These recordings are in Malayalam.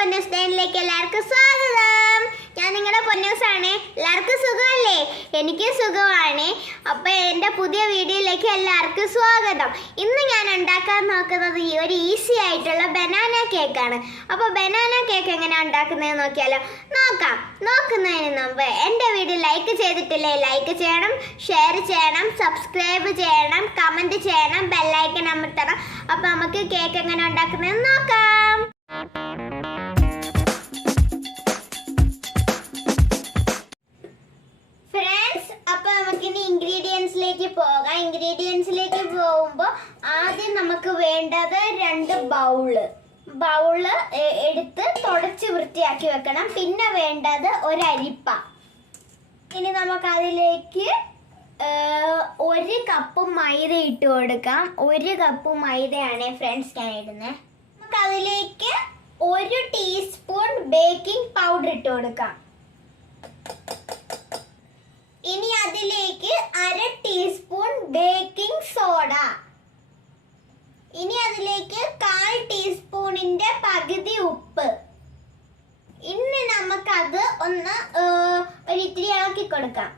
പൊന്നൂസ് ഡേയിലേക്ക് എല്ലാവർക്കും സ്വാഗതം. ഞാൻ നിങ്ങളുടെ പൊന്നൂസാണ്. എല്ലാവർക്കും സുഖമല്ലേ? എനിക്ക് സുഖമാണ്. അപ്പോൾ എൻ്റെ പുതിയ വീഡിയോയിലേക്ക് എല്ലാവർക്കും സ്വാഗതം. ഇന്ന് ഞാൻ ഉണ്ടാക്കാൻ നോക്കുന്നത് ഒരു ഈസി ആയിട്ടുള്ള ബനാന കേക്കാണ്. അപ്പോൾ ബനാന കേക്ക് എങ്ങനെയാണ് ഉണ്ടാക്കുന്നതെന്ന് നോക്കിയാലോ? നോക്കുന്നതിന് മുമ്പ് എൻ്റെ വീഡിയോ ലൈക്ക് ചെയ്തിട്ടില്ലേ? ലൈക്ക് ചെയ്യണം, ഷെയർ ചെയ്യണം, സബ്സ്ക്രൈബ് ചെയ്യണം, കമൻറ്റ് ചെയ്യണം, ബെല്ലൈക്കൺ അമർത്തണം. അപ്പോൾ നമുക്ക് കേക്ക് എങ്ങനെ ഉണ്ടാക്കുന്നതെന്ന് നോക്കാം. ഫ്രണ്ട്സ്, അപ്പോൾ നമുക്കിനി ഇൻഗ്രീഡിയൻസിലേക്ക് പോകാം. ഇൻഗ്രീഡിയൻസിലേക്ക് പോകുമ്പോൾ ആദ്യം നമുക്ക് വേണ്ടത് 2 ബൗള് എടുത്ത് തുടച്ച് വൃത്തിയാക്കി വെക്കണം. പിന്നെ വേണ്ടത് ഒരു അരിപ്പ. ഇനി നമുക്കതിലേക്ക് 1 കപ്പ് മൈദ ഇട്ട് കൊടുക്കാം. 1 കപ്പ് മൈദയാണ് ഫ്രണ്ട്സ് ഞാൻ ഇടുന്നത്. നമുക്കതിലേക്ക് 1 ടീസ്പൂൺ ബേക്കിംഗ് പൗഡർ ഇട്ട് കൊടുക്കാം. ഇനി അതിലേക്ക് 1/2 ടീസ്പൂൺ ബേക്കിംഗ് സോഡ. ഇനി അതിലേക്ക് 1/4 ടീസ്പൂണിന്റെ പകുതി ഉപ്പ്. ഇനി നമുക്കത് ഒന്ന് ഇത്തിരി ഇളക്കി കൊടുക്കാം.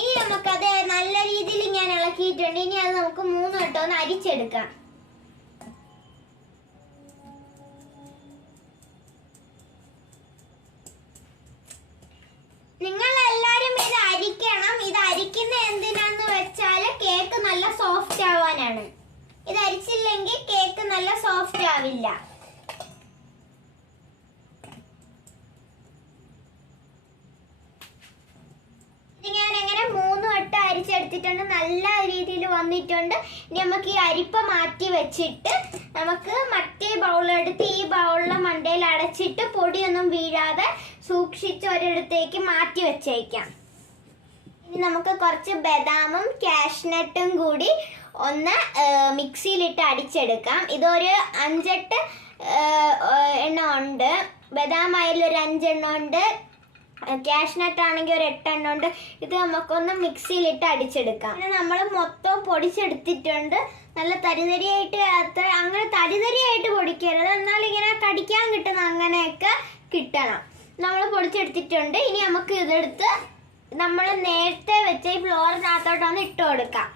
ഇനി നമുക്കത് നല്ല രീതിയിൽ ഞാൻ ഇളക്കിയിട്ടുണ്ട്. ഇനി അത് നമുക്ക് 3 വട്ടം ഒന്ന് അരിച്ചെടുക്കാം. നിങ്ങൾ എല്ലാവരും ഇത് അരിക്കണം. ഇത് അരിക്കുന്ന എന്തിനാന്ന് വെച്ചാൽ കേക്ക് നല്ല സോഫ്റ്റ് ആവാനാണ്. ഇത് അരിച്ചില്ലെങ്കിൽ കേക്ക് നല്ല സോഫ്റ്റ് ആവില്ല. ഇത് ഞാൻ അങ്ങനെ 3 വട്ടം അരിച്ചെടുത്തിട്ടുണ്ട്. നല്ല രീതിയിൽ വന്നിട്ടുണ്ട്. ഇനി നമുക്ക് ഈ അരിപ്പ മാറ്റി വെച്ചിട്ട് നമുക്ക് മറ്റേ ബൗളെടുത്ത് ഈ ബൗളിലെ മണ്ടയിൽ അടച്ചിട്ട് പൊടിയൊന്നും വീഴാതെ സൂക്ഷിച്ച് ഒരിടത്തേക്ക് മാറ്റി വെച്ചേക്കാം. ഇനി നമുക്ക് കുറച്ച് ബദാമും കാഷ്നട്ടും കൂടി ഒന്ന് മിക്സിയിലിട്ട് അടിച്ചെടുക്കാം. ഇതൊരു 5-8 എണ്ണം ഉണ്ട്. ബദാം ആയാലും ഒരു 5 എണ്ണം ഉണ്ട്. കാഷ്നട്ട് ആണെങ്കിൽ ഒരു 8 എണ്ണം ഉണ്ട്. ഇത് നമുക്കൊന്ന് മിക്സിയിലിട്ട് അടിച്ചെടുക്കാം. പിന്നെ നമ്മൾ മൊത്തം പൊടിച്ചെടുത്തിട്ടുണ്ട്. നല്ല തരിതരിയായിട്ട്, അങ്ങനെ തരിതരിയായിട്ട് പൊടിക്കരുത്, എന്നാൽ ഇങ്ങനെ കടിക്കാൻ കിട്ടുന്ന അങ്ങനെയൊക്കെ കിട്ടണം. നമ്മൾ പൊടിച്ചെടുത്തിട്ടുണ്ട്. ഇനി നമുക്ക് ഇതെടുത്ത് നമ്മൾ നേരത്തെ വെച്ച ഈ ഫ്ലോറിനകത്തോട്ടൊന്ന് ഇട്ട് കൊടുക്കാം.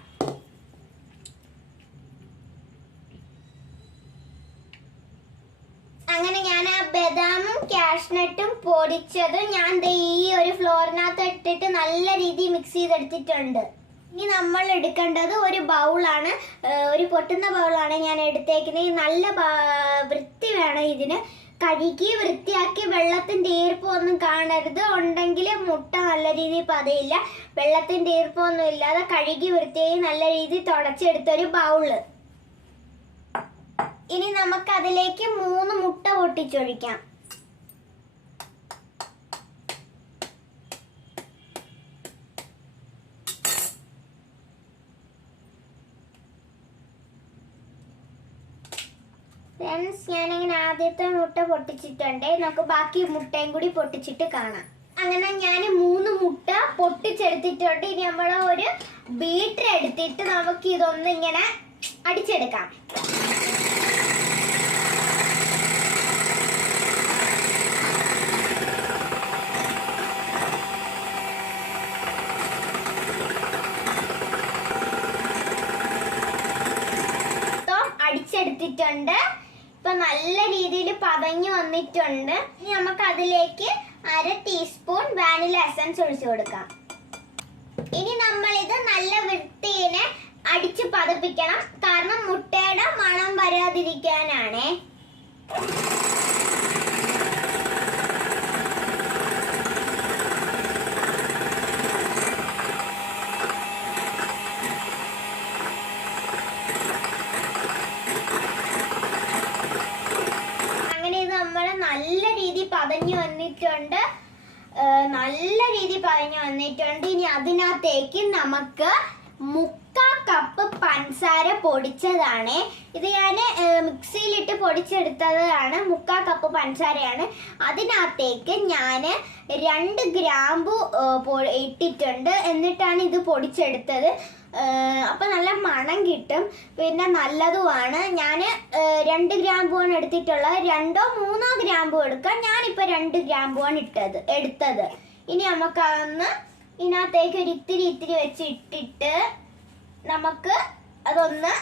അങ്ങനെ ഞാൻ ആ ബദാമും കാഷ്നട്ടും പൊടിച്ചത് ഞാൻ ഈ ഒരു ഫ്ലോറിനകത്ത് ഇട്ടിട്ട് നല്ല രീതിയിൽ മിക്സ് ചെയ്തെടുത്തിട്ടുണ്ട്. ഇനി നമ്മൾ എടുക്കേണ്ടത് ഒരു ബൗളാണ്. ഒരു പൊട്ടുന്ന ബൗളാണ് ഞാൻ എടുത്തേക്കുന്നത്. നല്ല വൃത്തി വേണം ഇതിന്. കഴുകി വൃത്തിയാക്കി വെള്ളത്തിൻ്റെ ഈർപ്പം ഒന്നും കാണരുത്. ഉണ്ടെങ്കിൽ മുട്ട നല്ല രീതിയിൽ പതയില്ല. വെള്ളത്തിൻ്റെ ഈർപ്പമൊന്നും ഇല്ലാതെ കഴുകി വൃത്തിയായി നല്ല രീതിയിൽ തുടച്ചെടുത്തൊരു ബൗള്. ഇനി നമുക്ക് അതിലേക്ക് 3 മുട്ട പൊട്ടിച്ചൊഴിക്കാം. ഫ്രണ്ട്സ്, ഞാനിങ്ങനെ ആദ്യത്തെ മുട്ട പൊട്ടിച്ചിട്ടുണ്ട്. നമുക്ക് ബാക്കി മുട്ടയും കൂടി പൊട്ടിച്ചിട്ട് കാണാം. അങ്ങനെ ഞാൻ 3 മുട്ട പൊട്ടിച്ചെടുത്തിട്ടുണ്ട്. ഇനി നമ്മൾ ഒരു ബീറ്റർ എടുത്തിട്ട് നമുക്ക് ഇതൊന്ന് ഇങ്ങനെ അടിച്ചെടുക്കാം. അടിച്ചെടുത്തിട്ടുണ്ട്. ഇപ്പൊ നല്ല രീതിയിൽ പതഞ്ഞു വന്നിട്ടുണ്ട്. ഇനി നമുക്ക് അതിലേക്ക് 1/2 ടീസ്പൂൺ വാനില എസൻസ് ഒഴിച്ചു കൊടുക്കാം. ഇനി നമ്മൾ ഇത് നല്ല വൃത്തിയിനെ അടിച്ച് പതപ്പിക്കണം. കാരണം മുട്ടയുടെ മണം വരാതിരിക്കാനാണ്. നല്ല രീതിയിൽ പതഞ്ഞു വന്നിട്ടുണ്ട്. ഇനി അതിനകത്തേക്ക് നമുക്ക് 1/4 കപ്പ് പഞ്ചസാര പൊടിച്ചതാണ്. ഇത് ഞാൻ മിക്സിയിലിട്ട് പൊടിച്ചെടുത്തതാണ്. 1/4 കപ്പ് പഞ്ചസാരയാണ്. അതിനകത്തേക്ക് ഞാൻ 2 ഗ്രാമ്പു ഇട്ടിട്ടുണ്ട്. എന്നിട്ടാണ് ഇത് പൊടിച്ചെടുത്തത്. അപ്പം നല്ല മണം കിട്ടും, പിന്നെ നല്ലതുമാണ്. ഞാൻ 2 ഗ്രാമ്പുവാണ് എടുത്തിട്ടുള്ളത്. 2 or 3 ഗ്രാമ്പു എടുക്കാം. ഞാനിപ്പോൾ 2 ഗ്രാമ്പുവാണ് എടുത്തത്. ഇനി നമുക്ക് അതൊന്ന് ഇതിനകത്തേക്ക് ഒരു ഇത്തിരി വെച്ച് ഇട്ടിട്ട് നമുക്ക് അതൊന്ന്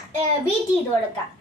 ബീറ്റ് ചെയ്ത് കൊടുക്കാം.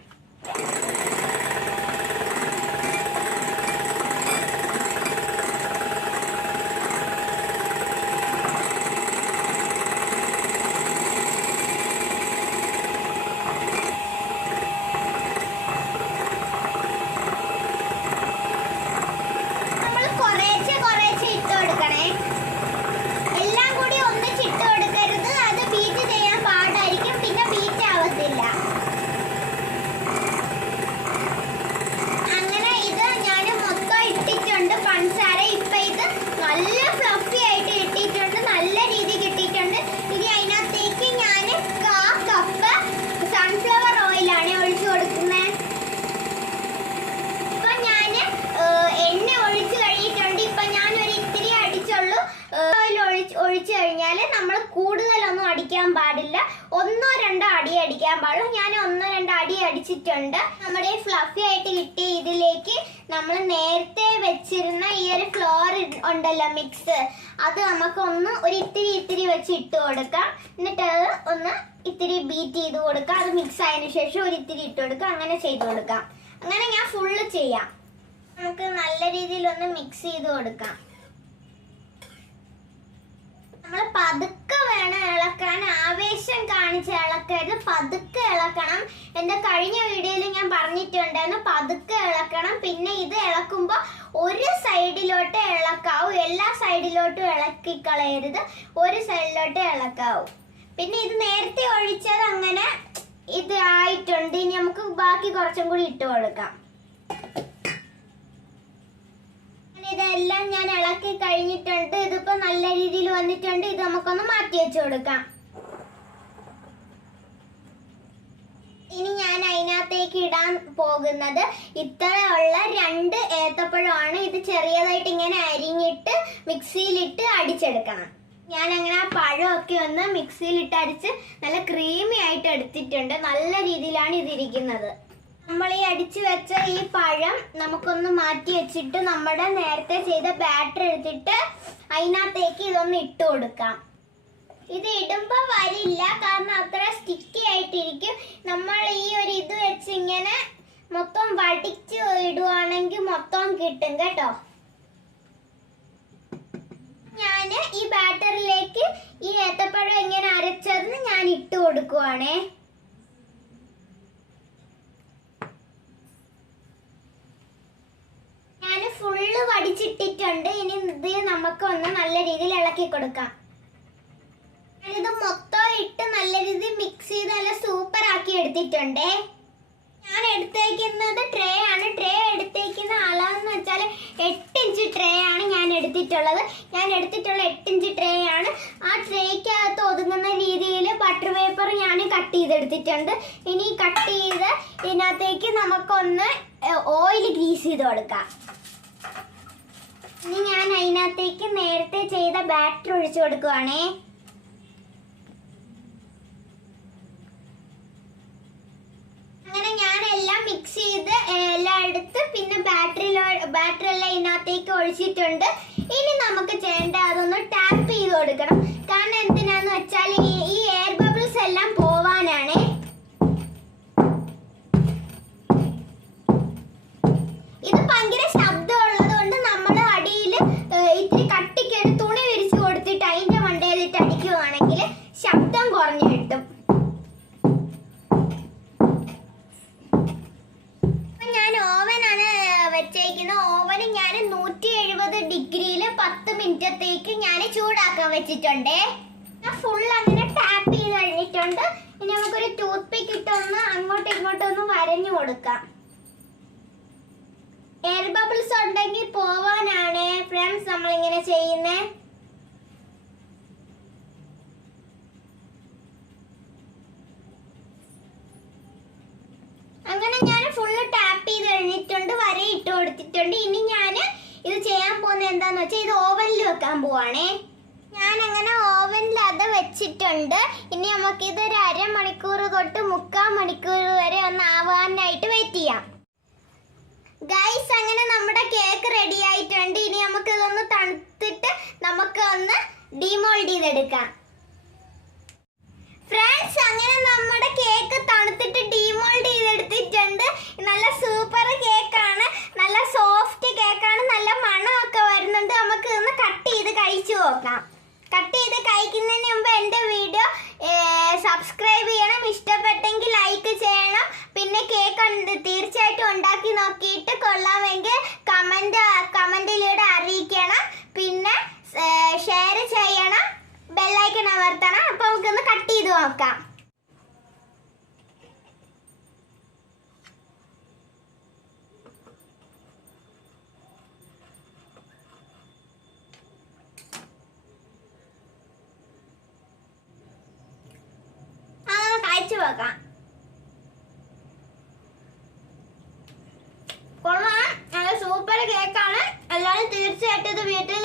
ഒഴിച്ചു കഴിഞ്ഞാൽ നമ്മൾ കൂടുതലൊന്നും അടിക്കാൻ പാടില്ല. 1 or 2 അടി അടിക്കാൻ പാടുള്ളൂ. ഞാൻ 1 or 2 അടി അടിച്ചിട്ടുണ്ട്. നമ്മുടെ ഈ ഫ്ലഫി ആയിട്ട് കിട്ടിയ ഇതിലേക്ക് നമ്മൾ നേരത്തെ വെച്ചിരുന്ന ഈ ഒരു ഫ്ലോർ ഉണ്ടല്ലോ മിക്സ്, അത് നമുക്ക് ഒരു ഇത്തിരി വെച്ച് ഇട്ട് കൊടുക്കാം. എന്നിട്ട് അത് ഒന്ന് ഇത്തിരി ബീറ്റ് ചെയ്ത് കൊടുക്കാം. അത് മിക്സ് ആയതിനു ശേഷം ഒരു ഇത്തിരി ഇട്ട് കൊടുക്കാം. അങ്ങനെ ചെയ്ത് കൊടുക്കാം. അങ്ങനെ ഞാൻ ഫുള്ള് ചെയ്യാം. നമുക്ക് നല്ല രീതിയിൽ ഒന്ന് മിക്സ് ചെയ്ത് കൊടുക്കാം. നമ്മൾ പതുക്കെ വേണം ഇളക്കാൻ, ആവേശം കാണിച്ച് ഇളക്കരുത്, പതുക്കെ ഇളക്കണം. എൻ്റെ കഴിഞ്ഞ വീഡിയോയിൽ ഞാൻ പറഞ്ഞിട്ടുണ്ടായിരുന്നു, പതുക്കെ ഇളക്കണം. പിന്നെ ഇത് ഇളക്കുമ്പോൾ ഒരു സൈഡിലോട്ട് ഇളക്കാവൂ, എല്ലാ സൈഡിലോട്ടും ഇളക്കി കളയരുത്, ഒരു സൈഡിലോട്ട് ഇളക്കാവൂ. പിന്നെ ഇത് നേരത്തെ ഒഴിച്ചത് അങ്ങനെ ഇത് ആയിട്ടുണ്ട്. ഇനി നമുക്ക് ബാക്കി കുറച്ചും കൂടി ഇട്ട് കൊടുക്കാം. ഇതെല്ലാം ഞാൻ ഇളക്കി കഴിഞ്ഞിട്ടുണ്ട്. ഇതിപ്പോ നല്ല രീതിയിൽ വന്നിട്ടുണ്ട്. ഇത് നമുക്കൊന്ന് മാറ്റി വെച്ച് കൊടുക്കാം. ഇനി ഞാൻ അതിനകത്തേക്ക് ഇടാൻ പോകുന്നത് ഇത്രയുള്ള 2 ഏത്തപ്പഴമാണ്. ഇത് ചെറിയതായിട്ട് ഇങ്ങനെ അരിഞ്ഞിട്ട് മിക്സിയിലിട്ട് അടിച്ചെടുക്കണം. ഞാൻ അങ്ങനെ ആ പഴമൊക്കെ ഒന്ന് മിക്സിയിലിട്ട് അടിച്ച് നല്ല ക്രീമി ആയിട്ട് എടുത്തിട്ടുണ്ട്. നല്ല രീതിയിലാണ് ഇതിരിക്കുന്നത്. നമ്മൾ ഈ അടിച്ചു വെച്ച ഈ പഴം നമുക്കൊന്ന് മാറ്റി വെച്ചിട്ട് നമ്മുടെ നേരത്തെ ചെയ്ത ബാറ്റർ എടുത്തിട്ട് അതിനകത്തേക്ക് ഇതൊന്ന് ഇട്ട് കൊടുക്കാം. ഇത് ഇടുമ്പോൾ വരില്ല, കാരണം അത്ര സ്റ്റിക്കി ആയിട്ടിരിക്കും. നമ്മൾ ഈ ഒരു ഇത് വെച്ച് ഇങ്ങനെ മൊത്തം വടിച്ച് ഇടുവാണെങ്കിൽ മൊത്തം കിട്ടും കേട്ടോ. ഞാൻ ഈ ബാറ്ററിലേക്ക് ഈ ഏത്തപ്പഴം ഇങ്ങനെ അരച്ചതെന്ന് ഞാൻ ഇട്ട് കൊടുക്കുവാണേ. ഫുള്ള് വടിച്ചിട്ടിട്ടുണ്ട്. ഇനി ഇത് നമുക്ക് ഒന്ന് നല്ല രീതിയിൽ ഇളക്കി കൊടുക്കാം. ഇത് മൊത്തം ഇട്ട് നല്ല രീതിയിൽ മിക്സ് ചെയ്ത് നല്ല സൂപ്പർ ആക്കി എടുത്തിട്ടുണ്ടേ. ഞാൻ എടുത്തേക്കുന്നത് ട്രേ ആണ്. ട്രേ എടുത്തേക്കുന്ന അളവെന്ന് വെച്ചാൽ 8 ഇഞ്ച് ട്രേ ആണ് ഞാൻ എടുത്തിട്ടുള്ളത്. ഞാൻ എടുത്തിട്ടുള്ള 8 ഇഞ്ച് ട്രേ ആണ്. ആ ട്രേക്കകത്ത് ഒതുങ്ങുന്ന രീതിയിൽ ബട്ടർ പേപ്പർ ഞാൻ കട്ട് ചെയ്തെടുത്തിട്ടുണ്ട്. ഇനി കട്ട് ചെയ്ത് ഇതിനകത്തേക്ക് നമുക്കൊന്ന് ഓയിൽ ഗ്രീസ് ചെയ്ത് കൊടുക്കാം. ഇനി ഞാൻ അതിനകത്തേക്ക് നേരത്തെ ചെയ്ത ബാറ്റർ ഒഴിച്ചു കൊടുക്കുവാണേ. അങ്ങനെ ഞാൻ എല്ലാം മിക്സ് ചെയ്ത് എല്ലാം എടുത്ത് പിന്നെ ബാറ്ററി എല്ലാം ഇതിനകത്തേക്ക് ഒഴിച്ചിട്ടുണ്ട്. ഇനി നമുക്ക് ചെയ്യേണ്ട അതൊന്ന് ടാപ്പ് ചെയ്ത് കൊടുക്കണം. കാരണം എന്തിനാന്ന് വെച്ചാൽ ഈ എയർ ബബിൾസ് എല്ലാം പോവാനാണ്. ഇത് ഭയങ്കര ശബ്ദമുള്ളത് കൊണ്ട് നമ്മൾ അടിയിൽ ഇത്തിരി കട്ടിക്ക് ഒരു തുണി വിരിച്ചു കൊടുത്തിട്ട് അതിന്റെ മണ്ടയിലിട്ട് അടിക്കുവാണെങ്കിൽ ശബ്ദം കുറഞ്ഞു കിട്ടും. ഞാൻ ഓവനാണ് വെച്ചേക്കുന്നത്. ഓവന് ഞാൻ 170 ഡിഗ്രിയിൽ 10 മിനിറ്റത്തേക്ക് ഞാൻ ചൂടാക്കാൻ വെച്ചിട്ടുണ്ടേ. ഫുൾ അങ്ങനെ ടാപ്പ് ചെയ്ത് കഴിഞ്ഞിട്ടുണ്ട്. ഇനി നമുക്കൊരു ടൂത്ത് പിക്ക് ഇട്ടൊന്ന് അങ്ങോട്ടും ഇങ്ങോട്ടും ഒന്ന് വരഞ്ഞു കൊടുക്കാം. എയർ ബബിൾസ് ഉണ്ടെങ്കിൽ പോവാനാണ് ഫ്രണ്ട്സ് നമ്മളിങ്ങനെ ചെയ്യുന്നേ. അങ്ങനെ ഞാൻ ഫുള്ള് ടാപ്പ് ചെയ്ത് കഴിഞ്ഞിട്ടുണ്ട്, വര ഇട്ട് കൊടുത്തിട്ടുണ്ട്. ഇനി ഞാൻ ഇത് ചെയ്യാൻ പോകുന്നത് എന്താന്ന് വെച്ചാൽ ഇത് ഓവനിൽ വെക്കാൻ പോവാണേ. ഞാൻ അങ്ങനെ ഓവനിൽ അത് വെച്ചിട്ടുണ്ട്. ഇനി നമുക്ക് ഇതൊരു അരമണിക്കൂർ തൊട്ട് 3/4 മണിക്കൂർ വരെ ഒന്ന് ആവാനായിട്ട് വെയിറ്റ് ചെയ്യാം. ഗൈസ്, അങ്ങനെ നമ്മുടെ കേക്ക് റെഡി ആയിട്ടുണ്ട്. ഇനി നമുക്ക് ഇതൊന്ന് തണുത്തിട്ട് നമുക്ക് ഒന്ന് ഡീമോൾഡ് ചെയ്തെടുക്കാം. ഫ്രണ്ട്സ്, അങ്ങനെ നമ്മുടെ കേക്ക് തണുത്തിട്ട് ഡീമോൾഡ് ചെയ്തെടുത്തിട്ടുണ്ട്. നല്ല സൂപ്പർ കേക്കാണ്, നല്ല സോഫ്റ്റ് കേക്കാണ്, നല്ല മണമൊക്കെ വരുന്നുണ്ട്. നമുക്ക് ഇതൊന്ന് കട്ട് ചെയ്ത് കഴിച്ചു നോക്കാം. കട്ട് ചെയ്ത് കഴിക്കുന്നതിന് മുമ്പ് എൻ്റെ വീഡിയോ സബ്സ്ക്രൈബ് ചെയ്യണം, ഇഷ്ടപ്പെട്ടെങ്കിൽ ലൈക്ക് ചെയ്യണം. പിന്നെ കേക്ക് തീർച്ചയായിട്ടും ഉണ്ടാക്കി നോക്കിയിട്ട് കൊള്ളാമെങ്കിൽ കമൻറ്റിലൂടെ അറിയിക്കണം. പിന്നെ ഷെയർ ചെയ്യണം, ബെല്ലൈക്കൺ അമർത്തണം. അപ്പോൾ നമുക്കൊന്ന് കട്ട് ചെയ്ത് നോക്കാം. കഴിച്ചു നോക്കാം. കൊള്ളാം, നല്ല സൂപ്പർ കേക്കാണ്. എല്ലാവരും തീർച്ചയായിട്ടും ഇത് വീട്ടിൽ